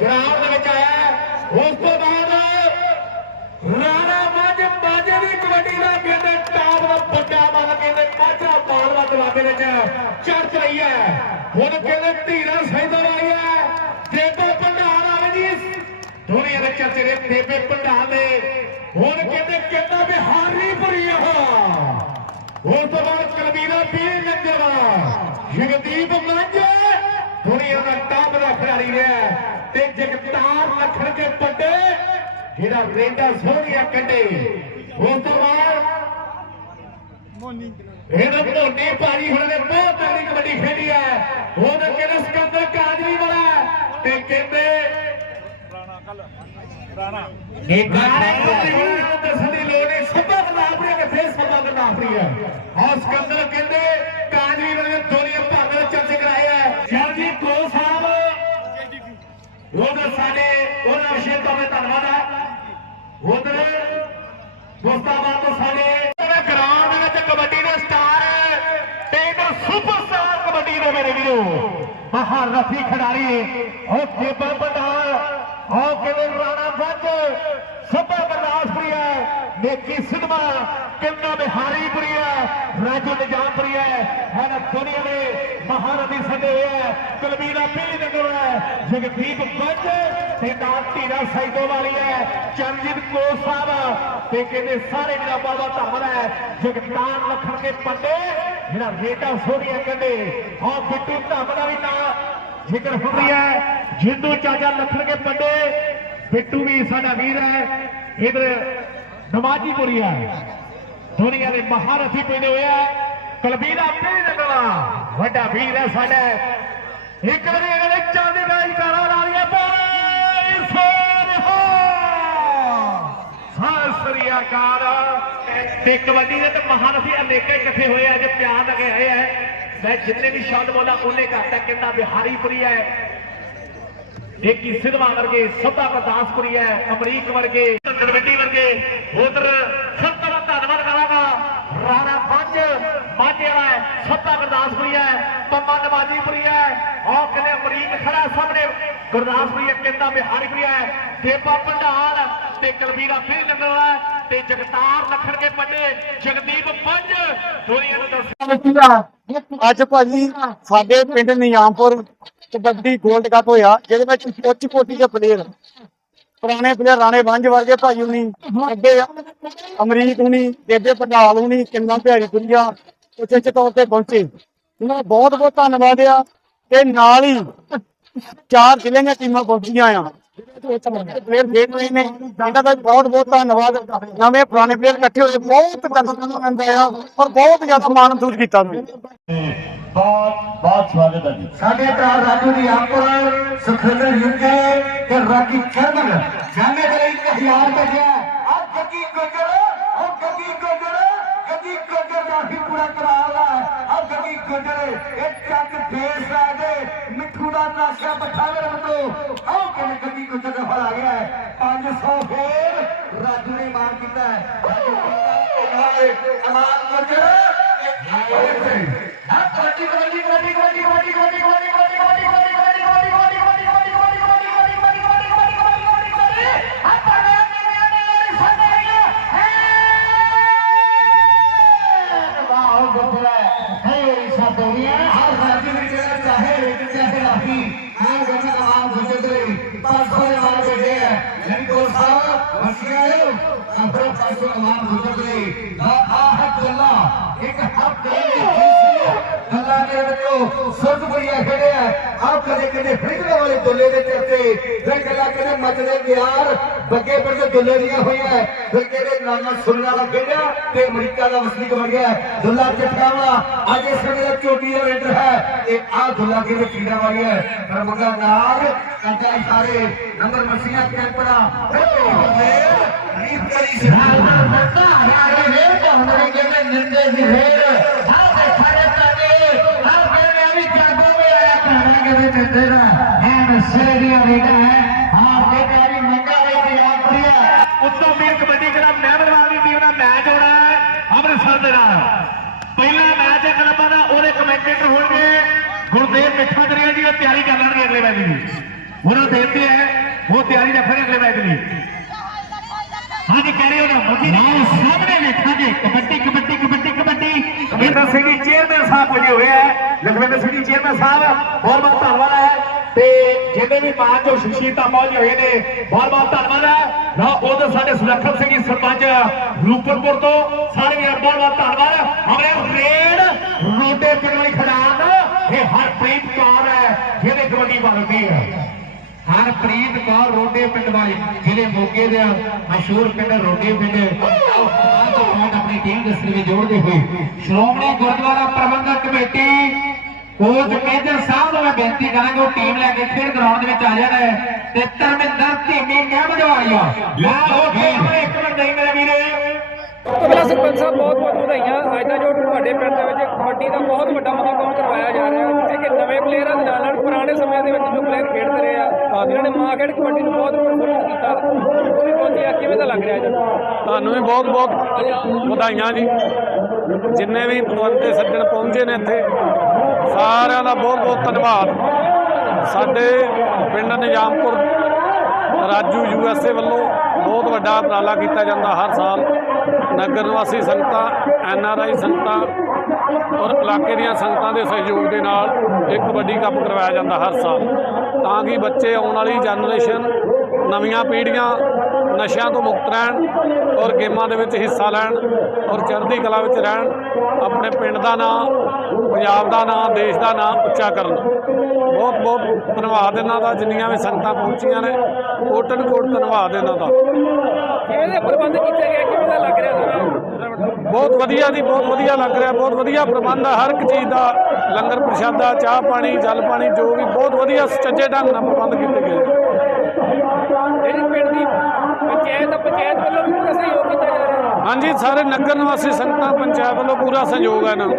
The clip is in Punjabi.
ਗਰਾਊਂਡ ਦੇ ਵਿੱਚ ਆਇਆ ਉਸ ਤੋਂ ਬਾਅਦ ਰਾਣਾ ਮੱਝ, ਮਾਝੇ ਦੀ ਕਬੱਡੀ ਦਾ ਕਹਿੰਦੇ ਟਾਪ ਦਾ ਵੱਡਾ ਮਨ ਕਹਿੰਦੇ ਮਾਝਾ ਬਾਲਵਾ ਦਵਾਬੇ ਵਿੱਚ ਚੜ੍ਹ ਰਹੀ ਹੈ। ਹੁਣ ਕਹਿੰਦੇ ਧੀਰਾ ਸੈਦਾ ਵਾਲੀ ਹੈ। ਦੇਬੇ ਭੰਡਾਰ ਵਾਲੇ ਜੀ। ਦੁਨੀਆ ਦੇ ਚਰਚੇ ਦੇ ਦੇਬੇ ਭੰਡਾਰ ਦੇ। ਹੁਣ ਕਹਿੰਦੇ ਕਿੰਨਾ ਬਿਹਾਰੀ ਭਰੀ ਆ। ਉਸ ਤੋਂ ਬਾਅਦ ਕਲਬੀਰਾ ਪੀਰ ਨੰਗਰ ਜਗਦੀਪ ਮਾਝਾ ਦੁਨੀਆ ਦਾ ਟਾਪ ਦਾ ਖਿਡਾਰੀ ਰਿਹਾ ਤੇ ਜਗਤਾਰ ਲਖਣ ਕੇ ਪੱਡੇ ਜਿਹੜਾ ਰੇਡਾ ਸੋਹਣੀਆਂ ਕੱਢੇ। ਉਸ ਤੋਂ ਬਾਅਦ ਇਹਦਾ ਮੋਟੀ ਭਾਰੀ ਹੁਣ ਨੇ ਬਹੁਤ ਤਗੜੀ ਕਬੱਡੀ ਖੇਡੀ ਹੈ। ਉਹ ਤਾਂ ਕਹਿੰਦੇ ਸਿਕੰਦਰ ਕਾਜਰੀ ਵਾਲਾ ਤੇ ਕਹਿੰਦੇ ਇਹ ਗਾਣੇ ਨੂੰ ਦੱਸਣ ਦੀ ਲੋੜ ਨਹੀਂ। ਸਭਾ ਨੇ ਫੇਰ ਹੈ ਸਿਕੰਦਰ ਕਹਿੰਦੇ ਕਾਜਰੀ ਵਾਲੇ ਦੁਨੀਆ ਭਰ ਦੇ ਚਰਚੇ ਕਰਾਏ ਹੈ ਜਗਜੀਤ ਕੋ ਸਾਹਿਬ ਉਧਰ ਸਾਡੇ ਉਹਨਾਂ ਵਿਸ਼ੇ ਤੋਂ ਮੈਂ ਧੰਨਵਾਦ ਹੈ ਉਧਰ ਮੁਸਤਾਬਾਦ ਤੋਂ ਸਾਡੇ ਉਹਨੇ ਗਰਾਊਂਡ ਦੇ ਵਿੱਚ ਕਬੱਡੀ ਦੇ ਸਟਾਰ ਤੇ ਇਧਰ ਸੁਪਰਸਟਾਰ ਕਬੱਡੀ ਦੇ ਮੇਰੇ ਵੀਰੋ। ਮਹਾਰਥੀ ਖਿਡਾਰੀ ਉਹ ਜੇਬਾ ਪਟਾਲ ਉਹ ਕਿਵੇਂ ਰਾਣਾ ਵੱਜ। नेकी सिदमा किन्ना बिहारी प्रिय राजू निजाम प्रिय है ना दुनिया में महारथी सदे हुए है कुलबीरा पीली नगर है जगदीप गंज सिद्धांत धीरा साइडो वाली है चरणजीत कौर साहब ते कहते सारे जरा बाबा धामन है जगतान लखन के पंडे जरा रेटा सोनिया कहते और बिट्टू धामन भी ना ਜ਼ਿਕਰ ਹੋ ਰਹੀ ਹੈ ਜਿੰਦੂ ਚਾਚਾ ਲੱਖਣ ਕੇ ਪੰਡੇ ਬਿੱਟੂ ਵੀ ਸਾਡਾ ਵੀਰ ਹੈ ਇਧਰ ਨਮਾਜੀਪੁਰੀ ਹੈ ਦੁਨੀਆ ਦੇ ਮਹਾਰਥੀ ਪੈਦੇ ਹੋਏ ਆ ਕਲਬੀਰਾ ਪੀਰ ਨਗਲਾ ਵੱਡਾ ਵੀਰ ਹੈ ਸਾਡਾ। ਇੱਕ ਵਾਰੀ ਅਗਲੇ ਚਾਂਦੀ ਦਾ ਇਕਾਰਾ ਲਾ ਬੋਲੇ ਸੋਨਹਾ ਸਤਿ ਸ੍ਰੀ ਅਕਾਲ। ਤੇ ਕਬੱਡੀ ਦੇ ਤੇ ਮਹਾਰਥੀ ਅਨੇਕਾਂ ਇਕੱਠੇ ਹੋਏ ਆ ਜੇ ਪਿਆਰ ਲਗੇ ਹੋਏ ਆ। ਮੈਂ ਜਿੰਨੇ ਵੀ ਸ਼ਬਦ ਬੋਲਾਂ, ਉਹਨੇ ਘੱਟ ਕਹਿੰਦਾ ਬਿਹਾਰੀਪੁਰੀ ਹੈ। ਏਕੀ ਸਿਧਵਾ ਵਰਗੇ ਸਭਾ ਗੁਰਦਾਸਪੁਰੀ ਹੈ ਅਮਰੀਕ ਵਰਗੇ ਗੜਵੱਡੀ ਵਰਗੇ ਉਧਰ ਸਭ ਤੋਂ ਵੱਧ ਧੰਨਵਾਦ ਕਰਾਂਗਾ। ਰਾਣਾ ਪੰਜ ਮਾਝੇ ਵਾਲਾ ਹੈ, ਸਭਾ ਹੈ ਪੰਮਾ ਨਵਾਜੀਪੁਰੀ ਹੈ ਆਹ ਕਹਿੰਦੇ ਅਮਰੀਕ ਖੜਾ ਸਾਹਮਣੇ? ਗੁਰਦਾਸਪੁਰੀ ਹੈ ਕਹਿੰਦਾ ਬਿਹਾਰੀਪੁਰੀ ਹੈ। ਦੇਪਾ ਭੰਡਾਰ ਤੇ ਕਲਬੀਰਾ ਫਿਰ ਨੰਗਲਾ ਤੇ ਜਗਤਾਰ ਲਖਣ ਕੇ ਪੰਡੇ ਜਗਦੀਪ ਪੰਜ। ਦੁਨੀਆ ਨੂੰ ਦੱਸ। ਅੱਜ ਭਾਜੀ ਸਾਡੇ ਪਿੰਡ ਨਿਯਾਮਪੁਰ ਕਬੱਡੀ ਗੋਲਡ ਕੱਪ ਹੋਇਆ, ਜਿਹਦੇ ਵਿੱਚ ਉੱਚ ਕੋਟੀ ਦੇ ਪਲੇਅਰ ਪੁਰਾਣੇ ਪਲੇਅਰ ਰਾਣੇ ਵੰਜ ਵਰਗੇ ਭਾਈ ਹੁਣੀ, ਅੱਗੇ ਅਮਰੀਕ ਹੁਣੀ, ਬੇਬੇ ਪੰਡਾਲ ਹੁਣੀ, ਕਿੰਨਾ ਪਿਆਰੀ ਦੁਨੀਆ ਉਚੇਚ ਤੌਰ ਤੇ ਪਹੁੰਚੇ। ਉਹਨਾਂ ਦਾ ਬਹੁਤ ਬਹੁਤ ਧੰਨਵਾਦ ਆ, ਤੇ ਨਾਲ ਹੀ ਚਾਰ ਜ਼ਿਲ੍ਹੇ ਦੀਆਂ ਟੀਮਾਂ ਪਹੁੰਚੀਆਂ ਆ। ਪਲੇਅਰ ਖੇਡ ਰਹੇ ਨੇ ਇਹਨਾਂ ਦਾ ਵੀ ਬਹੁਤ ਬਹੁਤ ਧੰਨਵਾਦ ਨਵੇਂ ਪੁਰਾਣੇ ਪਲੇਅਰ ਇਕੱਠੇ ਹੋਏ ਬਹੁਤ ਦਰਸ਼ਕਾਂ ਨੂੰ ਆਨੰਦ ਆਇਆ ਔਰ ਬਹੁਤ ਜ਼ਿਆਦਾ ਮਾਣ ਮਹਿਸੂਸ ਕੀਤਾ ਮੈਂ ਬਹੁਤ ਬਹੁਤ ਸਵਾਗਤ ਹੈ ਜੀ ਸਾਡੇ ਭਰਾ ਰਾਜੂ ਦੀ ਆਪਰ ਸੁਖਿੰਦਰ ਯੁੱਕੇ ਤੇ ਰਾਕੀ ਚਰਮਨ ਜਾਣੇ ਦੇ ਲਈ 1000 ਰੁਪਏ ਆ ਗੱਗੀ ਗੁਜਰ ਉਹ ਗੱਗੀ ਗੁਜਰ ਗੱਗੀ ਗੁਜਰ ਦਾ ਹੀ ਪੂਰਾ ਕਰਾਲਾ ਆ ਗੱਗੀ ਗੁਜਰ ਇਹ ਚੱਕ ਦੇਸ਼ ਦਾ ਦੇ خدا تاسیا بٹھاوے رحمتو آؤ کے نکتی کو جگہ پر آ گیا ہے پانچ سو پھیر راجو نے ایمان کیتا ہے راجو نے ایمان کیتا ہے ہاں کبڈی کبڈی کبڈی کبڈی کبڈی کبڈی हटियायो अबो पासो अलाम गुजर गए ला आ हक जल्ला एक हक اللہ کے بچوں سرد بڑیا کھڑے ہیں آپ کدے کدے پھڑکنے والے دلے دے چلتے پھر کلا کدے مچلے گیار بگے پر سے دلے دیا ہوئی ہے پھر کدے نانا سننا رہا کھڑیا تے امریکہ دا وسیق بن گیا ہے دلہ چٹکاوا آج اس میں میرا چوٹی اور انٹر ہے ایک آج دلہ کے لیے چیڑا والی ہے پر مگا نار کانٹا اشارے نمبر مسیح کیل پڑا اے کری سے نار مرتا ہمارے نیتا ہمارے کے میں نندے بھی ہے کے بیٹے دینا اینڈ سیریا بیٹا ہے آپ کے کاری منگا رہی تھی آپ دیا اس تو پھر کبڈی کلب نیبر والی ٹیم کا میچ ہونا ہے امرتسر دے نال پہلا میچ ہے کلباں دا اورے کمنٹیٹر ہون گے گردیو مٹھا دریا جی تیاری کر لیں گے اگلے میچ دی انہوں دیتے ہیں وہ تیاری رکھ رہے اگلے میچ دی ہاں جی کہہ رہی ہو نا مجھے سامنے دیکھا جی کبڈی کبڈی ਕਬੱਡੀ ਲਖਵਿੰਦਰ ਸਿੰਘ ਜੀ ਚੇਅਰਮੈਨ ਸਾਹਿਬ ਪੁੱਜੇ ਹੋਏ ਹੈ ਲਖਵਿੰਦਰ ਸਿੰਘ ਜੀ ਚੇਅਰਮੈਨ ਸਾਹਿਬ, ਬਹੁਤ ਬਹੁਤ ਧੰਨਵਾਦ ਹੈ। ਤੇ ਜਿੰਨੇ ਵੀ ਮਾਂ ਜੋ ਸ਼ਖਸੀਅਤਾਂ ਪਹੁੰਚੇ ਹੋਏ ਨੇ, ਬਹੁਤ ਬਹੁਤ ਧੰਨਵਾਦ ਹੈ। ਨਾ ਉਧਰ ਸਾਡੇ ਸੁਲੱਖਣ ਸਿੰਘ ਜੀ ਸਰਪੰਚ ਰੂਪਨਪੁਰ ਤੋਂ ਸਾਰੇ ਵੀ ਬਹੁਤ ਬਹੁਤ ਧੰਨਵਾਦ ਹਮਰੇ ਰੇਡ ਰੋਡੇ ਪਿੰਡ ਵਾਲੀ ਖਿਡਾਰਨ, ਇਹ ਹਰਪ੍ਰੀਤ ਕੌਰ ਹੈ, ਜਿਹਦੇ ਕਬੱਡੀ ਵੱਲਦੀ ਹੈ। ਹਰਪ੍ਰੀਤ ਕੌਰ ਰੋਡੇ ਪਿੰਡ ਵਾਲੀ ਜ਼ਿਲ੍ਹੇ ਮੋਗੇ ਦੇ ਮਸ਼ਹੂਰ ਪਿੰਡ ਰੋਡੇ ਪਿੰਡ। ਤੋਂ ਆਪਣੀ ਟੀਮ ਦੇ ਸਿਰ ਜੋੜਦੇ ਹੋਏ। Shiromani Gurdwara Parbandhak committee coach major Sahib ਨੂੰ ਮੈਂ ਬੇਨਤੀ ਕਰਾਂਗਾ ਉਹ ਟੀਮ ਲੈ ਕੇ ਖੇਡ ਗਰਾਊਂਡ ਦੇ ਵਿੱਚ ਆ ਜਾਣਾ ਹੈ। ਤੇ ਧਰਮਿੰਦਰ ਧੀਮੀ ਮਹਿਮਦ ਵਾਲੀਆ ਲੈ ਹੋ ਕੇ ਆਪਣੇ ਇੱਕ ਮਿੰਟ ਨਹੀਂ ਮੇਰੇ ਵੀਰੇ। ਪਹਿਲਾਂ ਸਰਪੰਚ ਸਾਹਿਬ, ਬਹੁਤ ਬਹੁਤ ਵਧਾਈਆਂ। ਅੱਜ ਦਾ ਜੋ ਤੁਹਾਡੇ ਪਿੰਡ ਦੇ ਵਿੱਚ ਕਬੱਡੀ ਦਾ ਬਹੁਤ ਵੱਡਾ ਮਹਾਕੁੰਭ ਕਰਵਾਇਆ ਜਾ ਰਿਹਾ, ਜਿੱਥੇ ਕਿ ਨਵੇਂ ਪਲੇਅਰਾਂ ਦੇ ਨਾਲ ਨਾਲ ਪੁਰਾਣੇ ਸਮੇਂ ਦੇ ਵਿੱਚ ਜੋ ਪਲੇਅਰ ਖੇਡਦੇ ਰਹੇ ਆ, ਜਿਨ੍ਹਾਂ ਨੇ ਮਾਂ ਖੇਡ ਕਬੱਡੀ ਨੂੰ ਬਹੁਤ ਪ੍ਰਫੁੱਲਿਤ ਕੀਤਾ। ਉਹ ਵੀ ਕਿਵੇਂ ਦਾ ਲੱਗ ਰਿਹਾ ਜੀ? ਤੁਹਾਨੂੰ ਵੀ ਬਹੁਤ ਬਹੁਤ ਵਧਾਈਆਂ ਜੀ। ਜਿੰਨੇ ਵੀ ਪਤਵੰਤੇ ਸੱਜਣ ਪਹੁੰਚੇ ਨੇ ਇੱਥੇ, ਸਾਰਿਆਂ ਦਾ ਬਹੁਤ ਬਹੁਤ ਧੰਨਵਾਦ। ਸਾਡੇ ਪਿੰਡ ਨਿਜ਼ਾਮਪੁਰ ਰਾਜੂ ਯੂਐਸਏ ਵੱਲੋਂ ਬਹੁਤ ਵੱਡਾ ਉਪਰਾਲਾ ਕੀਤਾ ਜਾਂਦਾ ਹਰ ਸਾਲ। ਨਗਰ ਨਿਵਾਸੀ ਸੰਗਤਾਂ, ਐੱਨ ਆਰ ਆਈ ਸੰਗਤਾਂ ਔਰ ਇਲਾਕੇ ਦੀਆਂ ਸੰਗਤਾਂ ਦੇ ਸਹਿਯੋਗ ਦੇ ਨਾਲ ਇੱਕ ਕਬੱਡੀ ਕੱਪ ਕਰਵਾਇਆ ਜਾਂਦਾ ਹਰ ਸਾਲ। ਤਾਂ ਕਿ ਬੱਚੇ ਆਉਣ ਵਾਲੀ ਜਨਰੇਸ਼ਨ ਨਵੀਆਂ ਪੀੜ੍ਹੀਆਂ ਨਸ਼ਿਆਂ ਤੋਂ ਮੁਕਤ ਰਹਿਣ ਔਰ ਗੇਮਾਂ ਦੇ ਵਿੱਚ ਹਿੱਸਾ ਲੈਣ ਔਰ ਚੜ੍ਹਦੀ ਕਲਾ ਵਿੱਚ ਰਹਿਣ ਆਪਣੇ ਪਿੰਡ ਦਾ ਨਾਂ ਪੰਜਾਬ ਦਾ ਨਾਂ ਦੇਸ਼ ਦਾ ਨਾਂ ਉੱਚਾ ਕਰਨ। ਬਹੁਤ ਬਹੁਤ ਧੰਨਵਾਦ ਇਹਨਾਂ ਦਾ ਜਿੰਨੀਆਂ ਵੀ ਸੰਗਤਾਂ ਪਹੁੰਚੀਆਂ ਨੇ। ਕੋਟਨ ਕੋਟ ਧੰਨਵਾਦ ਇਹਨਾਂ ਦਾ। ਕਿਵੇਂ ਦੇ ਪ੍ਰਬੰਧ ਕੀਤੇ ਗਏ? ਕਿਵੇਂ ਦਾ ਲੱਗ ਰਿਹਾ ਬਹੁਤ ਵਧੀਆ ਜੀ ਬਹੁਤ ਵਧੀਆ ਲੱਗ ਰਿਹਾ। ਬਹੁਤ ਵਧੀਆ ਪ੍ਰਬੰਧ ਆ ਹਰ ਇੱਕ ਚੀਜ਼ ਦਾ ਲੰਗਰ ਪ੍ਰਸ਼ਾਦਾ ਚਾਹ ਪਾਣੀ ਜਲ ਪਾਣੀ ਜੋ ਵੀ ਬਹੁਤ ਵਧੀਆ ਸੁਚੱਜੇ ਢੰਗ ਨਾਲ ਪ੍ਰਬੰਧ ਕੀਤੇ ਗਏ ਜਿਹੜੀ ਪਿੰਡ ਦੀ ਪੰਚਾਇਤ ਆ, ਪੰਚਾਇਤ ਵੱਲੋਂ ਵੀ ਪੂਰਾ ਸਹਿਯੋਗ ਕੀਤਾ ਜਾ ਰਿਹਾ ਹੈ ਹਾਂਜੀ ਸਾਰੇ ਨਗਰ ਨਿਵਾਸੀ ਸੰਗਤਾਂ ਪੰਚਾਇਤ ਵੱਲੋਂ ਪੂਰਾ ਸਹਿਯੋਗ ਹੈ ਇਹਨਾਂ ਨੂੰ।